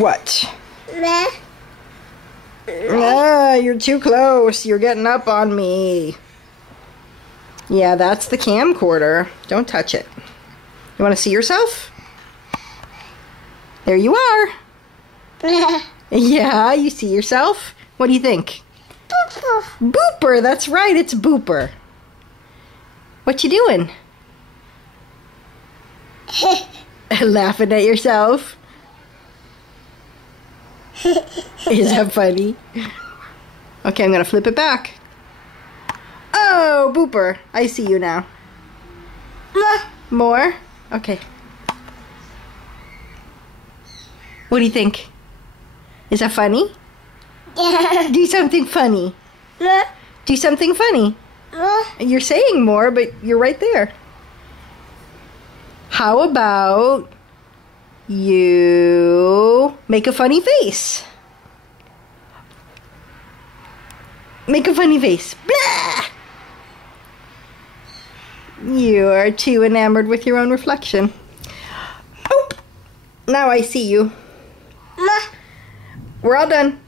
What? Ah, you're too close. You're getting up on me. Yeah, that's the camcorder. Don't touch it. You want to see yourself? There you are. Yeah, you see yourself? What do you think? Booper. Booper, that's right, it's Booper. What you doing? Laughing at yourself? Is that funny? Okay, I'm gonna flip it back. Oh, Booper, I see you now. More? Okay. What do you think? Is that funny? Do something funny. Do something funny. You're saying more, but you're right there. How about you make a funny face? Make a funny face. Blah! You are too enamored with your own reflection. Oh, now I see you. We're all done.